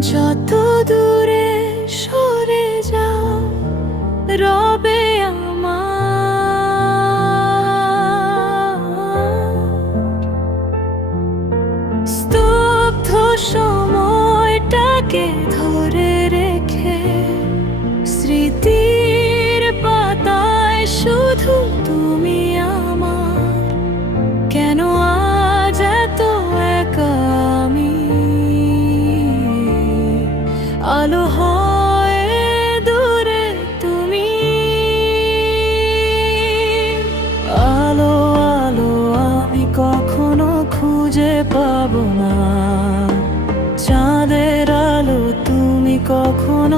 যত দূরে সরে যাও রবে আমার। স্তব্ধ সময়টাকে কখনো